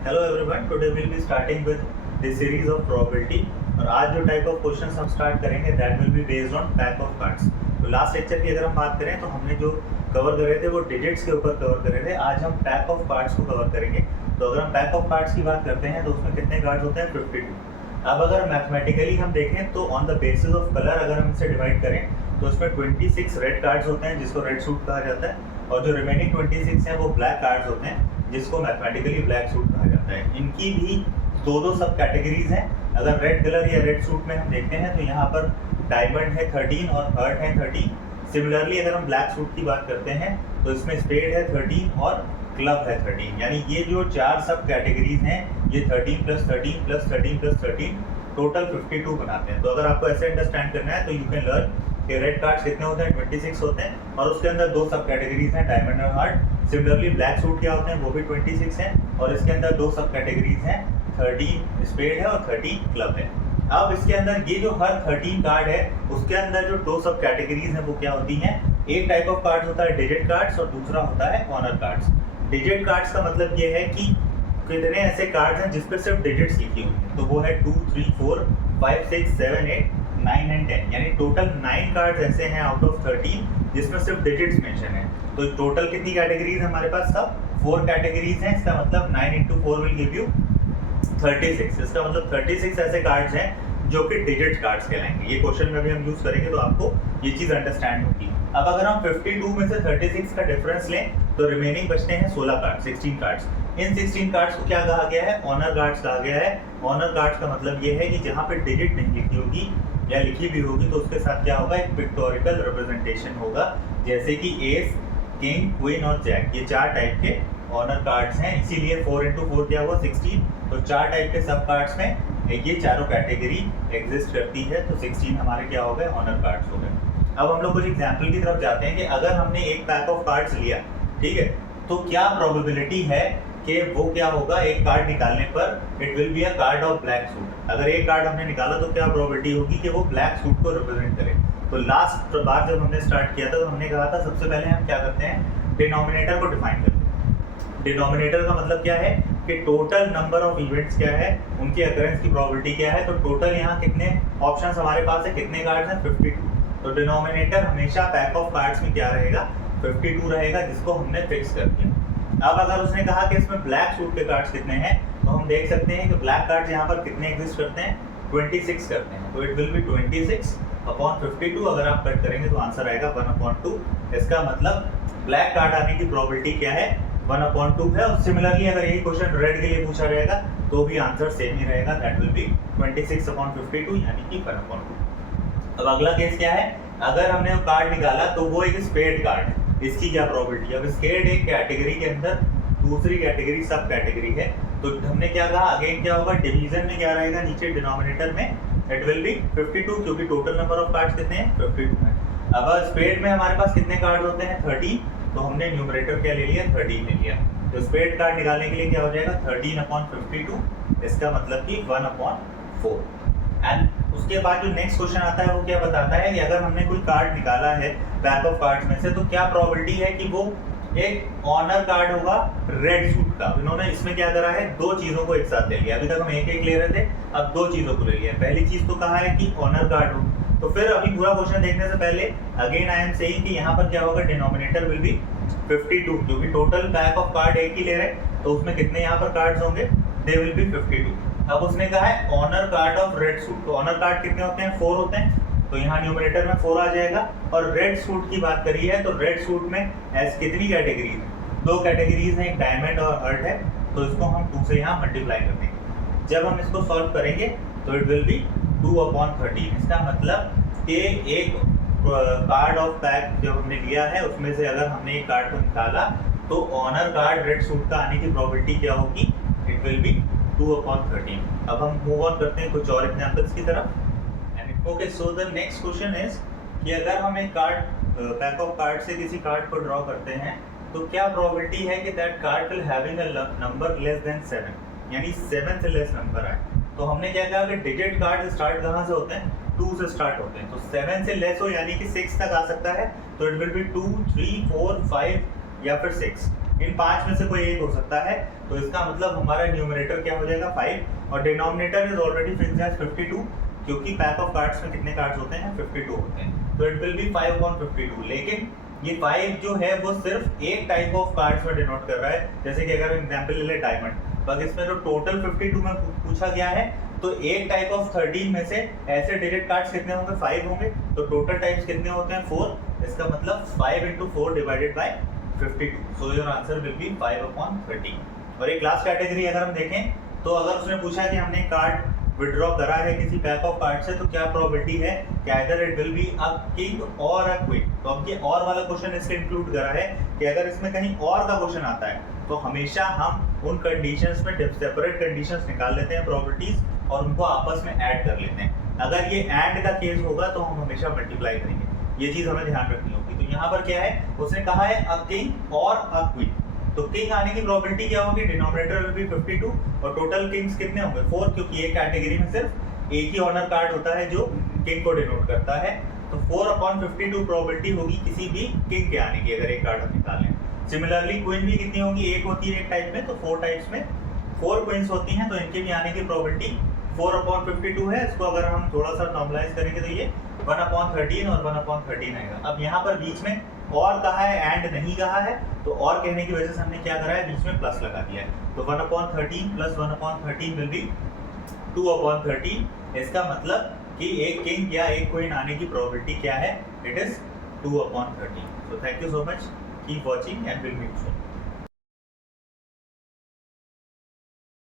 Hello everyone, today will be starting with the series of probability. और आज जो type of questions हम start करेंगे that will be based on pack of cards. तो last lecture की अगर हम बात करें तो हमने जो कवर करे थे वो डिजिट्स के ऊपर कवर करे थे। आज हम पैक ऑफ कार्ड्स को कवर करेंगे। तो अगर हम पैक ऑफ कार्ड्स की बात करते हैं तो उसमें कितने कार्ड्स होते हैं? 52। अब अगर मैथमेटिकली हम देखें तो on the basis of colour अगर हम इसे डिवाइड करें तो उसमें 26 रेड कार्ड्स होते हैं जिसको रेड सूट कहा जाता है, और जो रिमेनिंग 26 हैं वो ब्लैक कार्ड्स होते हैं जिसको मैथमेटिकली ब्लैक सूट कहा जाता है। इनकी भी दो सब कैटेगरीज हैं। अगर रेड कलर या रेड सूट में हम देखते हैं तो यहाँ पर डायमंड है 13 और हर्ट है 13। सिमिलरली अगर हम ब्लैक सूट की बात करते हैं तो इसमें स्पेड है 13 और क्लब है 13। यानी ये जो चार सब कैटेगरीज हैं ये 13 + 13 + 13 + 13 टोटल 52 बनाते हैं। तो अगर आपको ऐसे अंडरस्टैंड करना है तो यू कैन लर्न कि रेड कार्ड्स कितने होते हैं? 26 होते हैं, और उसके अंदर दो सब कैटेगरीज हैं, डायमंड और हार्ट। सिमिलरली ब्लैक सूट क्या होते हैं? वो भी 26 हैं, और इसके अंदर दो सब कैटेगरीज हैं, 13 स्पेड है और 13 क्लब है। अब इसके अंदर ये जो हर 13 कार्ड है उसके अंदर जो दो सब कैटेगरीज हैं वो क्या होती हैं? एक टाइप ऑफ कार्ड्स होता है डिजिट कार्ड्स और दूसरा होता है ऑनर कार्ड्स। डिजिट कार्ड्स का मतलब ये है कि कितने ऐसे कार्ड्स हैं जिस पर सिर्फ डिजिट्स लिखी हुई हैं। तो वो है 2, 3, 4, 5, 6, 7, 8, 9 एंड 10। यानी टोटल 9 कार्ड्स ऐसे हैं आउट ऑफ 13 जिसमें सिर्फ डिजिट्स मेंशन है। तो टोटल कितनी कैटेगरीज हमारे पास? सब 4 कैटेगरीज हैं। इसका मतलब 9 × 4 विल गिव यू 36। इसका मतलब 36 ऐसे कार्ड्स हैं जो कि डिजिट कार्ड्स कहलाएंगे। ये क्वेश्चन में भी हम यूज करेंगे तो आपको ये चीज अंडरस्टैंड होगी। अब अगर हम 52 में से 36 का डिफरेंस लें तो रिमेनिंग बचते हैं 16 कार्ड, 16 कार्ड्स। इन 16 कार्ड्स को क्या कहा गया है? ऑनर कार्ड्स कहा गया है। ऑनर कार्ड्स का मतलब ये है कि जहाँ पे डिजिट नहीं लिखी होगी या लिखी भी होगी तो उसके साथ क्या होगा? एक पिक्टोरिकल रिप्रेजेंटेशन होगा, जैसे कि एस, किंग, क्वीन और जैक। ये 4 टाइप के ऑनर कार्ड्स हैं, इसीलिए 4 × 4 क्या हुआ? 16। तो 4 टाइप के सब कार्ड्स में ये चारों कैटेगरी एग्जिस्ट करती है। तो 16 हमारे क्या हो गए? ऑनर कार्ड्स हो गए। अब हम लोग कुछ एग्जाम्पल की तरफ जाते हैं कि अगर हमने एक पैक ऑफ कार्ड्स लिया, ठीक है, तो क्या प्रोबेबिलिटी है कि वो क्या होगा? एक कार्ड निकालने पर it will be a card of black suit. अगर एक कार्ड हमने निकाला तो क्या प्रोबेबिलिटी होगी कि वो ब्लैक सूट को रिप्रेजेंट करे? तो लास्ट बार जब हमने स्टार्ट किया था तो हमने कहा था सबसे पहले हम क्या करते हैं? डिनोमिनेटर को डिफाइन करते हैं। डिनोमिनेटर का मतलब क्या है कि टोटल नंबर ऑफ इवेंट्स क्या है, उनकी अकरेंस की प्रोबेबिलिटी क्या है। तो टोटल यहाँ कितने ऑप्शंस हमारे पास है, कितने कार्ड्स हैं? 52। तो डिनोमिनेटर हमेशा पैक ऑफ कार्ड्स में क्या रहेगा? 52 रहेगा, जिसको हमने फिक्स कर दिया। अब अगर उसने कहा कि इसमें ब्लैक सूट के कार्ड्स कितने हैं तो हम देख सकते हैं कि ब्लैक कार्ड्स यहाँ पर कितने एग्जिस्ट करते हैं? 26 करते हैं। तो इट विल बी 26/52। अगर आप कट करेंगे तो आंसर आएगा 1/2। इसका मतलब ब्लैक कार्ड आने की प्रोबेबिलिटी क्या है? 1/2 है। और सिमिलरली अगर यही क्वेश्चन रेड के लिए पूछा रहेगा तो भी आंसर सेम ही रहेगा, दैट विल बी 26/52 यानी कि 1/2। अब अगला केस क्या है? अगर हमने वो कार्ड निकाला तो वो एक स्पेड कार्ड है, इसकी क्या प्रोबेबिलिटी? अब स्पेड एक कैटेगरी के अंदर दूसरी कैटेगरी सब कैटेगरी है। तो हमने क्या कहा? अगेन क्या होगा? डिवीजन में क्या रहेगा? नीचे डिनोमिनेटर में इट विल बी 52, क्योंकि टोटल नंबर ऑफ कार्ड्स कितने हैं? 52 है। अब स्पेड में हमारे पास कितने कार्ड होते हैं? 13। तो हमने न्यूमरेटर क्या ले लिया? 13 ले लिया। तो स्पेड कार्ड निकालने के लिए क्या हो जाएगा? 13/52। इसका मतलब कि 1/4। एंड उसके बाद जो नेक्स्ट क्वेश्चन आता है वो क्या बताता है कि अगर हमने कोई कार्ड निकाला है पैक ऑफ कार्ड्स में से तो क्या प्रोबेबिलिटी है कि वो एक ऑनर कार्ड होगा रेड सूट का। इन्होंने इसमें क्या करा है? दो चीजों को एक साथ ले लिया। अभी तक हम एक एक ले रहे थे, अब दो चीजों को ले लिया। पहली चीज तो कहा है कि ऑनर कार्ड हो, तो फिर अभी पूरा क्वेश्चन देखने से पहले अगेन आई एम सेइंग कि यहाँ पर क्या होगा? डिनोमिनेटर विल बी 52, क्योंकि टोटल पैक ऑफ कार्ड एक ही ले रहे हैं तो उसमें कितने यहाँ पर कार्ड्स होंगे? They will be 52। अब उसने कहा है honour card of red suit. तो ऑनर कार्ड कितने होते हैं? 4 होते हैं। तो यहाँ न्यूमरेटर में 4 आ जाएगा। और रेड सूट की बात करी है तो रेड सूट में ऐसी कितनी कैटेगरीज हैं? 2 कैटेगरीज हैं, एक डायमंड और हर्ट है। तो इसको हम 2 से यहाँ मल्टीप्लाई कर देंगे। जब हम इसको सॉल्व करेंगे तो इट विल बी 2/13। इसका मतलब कि एक कार्ड ऑफ पैक जब हमने लिया है उसमें से अगर हमने एक कार्ड को निकाला तो ऑनर कार्ड रेड सूट का आने की प्रोबेबिलिटी क्या होगी? It will be 2/13। अब हम मूव ऑन करते हैं कुछ और एग्जांपल्स की तरफ। Okay, so the next question is कि अगर हम एक कार्ड पैक ऑफ कार्ड से किसी कार्ड को ड्रॉ करते हैं तो क्या प्रोबेबिलिटी है कि that card will having a number less than 7, यानी 7 से लेस नंबर आए। तो हमने क्या कहा कि डिजिट कार्ड स्टार्ट कहाँ से होते हैं? 2 से स्टार्ट होते हैं। तो 7 से लेस हो यानी कि 6 तक आ सकता है, तो इट विल बी 2, 3, 4, 5 या फिर 6। इन 5 में से कोई एक हो सकता है। तो इसका मतलब हमारा न्यूमरेटर क्या हो जाएगा 5 और denominator is already fixed as 52 क्योंकि पैक ऑफ कार्ड्स में कितने कार्ड्स होते हैं 52 होते हैं। तो इट विल बी 5/52। लेकिन ये 5 जो है वो सिर्फ एक टाइप ऑफ कार्ड्स में डिनोट कर रहा है। जैसे कि अगर एग्जांपल ले ले डायमंड, तो इसमें जो टोटल 52 में पूछा गया है तो एक टाइप ऑफ 13 में से ऐसे डायरेक्ट कार्ड्स कितने होंगे 5 होंगे। तो टोटल टाइप्स कितने होते हैं 4। इसका मतलब 5 × 4 divided by 52। So your answer will be 5/13। और एक लास्ट कैटेगरी अगर हम देखें तो अगर उसने पूछा कि हमने कार्ड विड्रॉ करा है किसी पैक ऑफ कार्ड से तो क्या प्रोबेबिलिटी है कि either it will be a king और अ क्वीन। तो अब ये और वाला क्वेश्चन इसके इंक्लूड करा है कि अगर इसमें कहीं और का क्वेश्चन आता है तो हमेशा हम उन कंडीशंस में सेपरेट कंडीशंस निकाल लेते हैं प्रोबेबिलिटीज और उनको आपस में ऐड कर लेते हैं। अगर ये एंड का केस होगा तो हम हमेशा मल्टीप्लाई करेंगे। ये चीज हमें ध्यान रखनी होगी। तो यहाँ पर क्या है उसने कहा है अ किंग और अ क्वीन। तो किंग आने की प्रोबेबिलिटी क्या होगी डिनोमिनेटर विल बी 52 और टोटल किंग्स कितने होंगे 4 क्योंकि एक कैटेगरी में सिर्फ एक ही ऑनर कार्ड होता है जो किंग को डिनोट करता है। तो 4/52 प्रोबेबिलिटी होगी किसी भी किंग के आने की अगर एक कार्ड हम निकालें। सिमिलरली क्वीन भी कितनी होगी एक होती है एक टाइप में तो 4 टाइप्स में 4 क्वींस होती हैं तो इनके भी आने की प्रोबेबिलिटी 4/52 है। इसको अगर हम थोड़ा सा नॉर्मलाइज करेंगे तो ये 1/13 और 1/13 आएगा। अब यहाँ पर बीच में और कहा है एंड नहीं कहा है तो और कहने की वजह से हमने क्या करा है बीच में प्लस लगा दिया है। तो 1/13 प्लस 1/13 विल बी 2/13। इसका मतलब कि एक किंग या एक क्वीन आने की प्रोबेबिलिटी क्या है it is 2/13। So thank you so much, keep watching and will meet soon.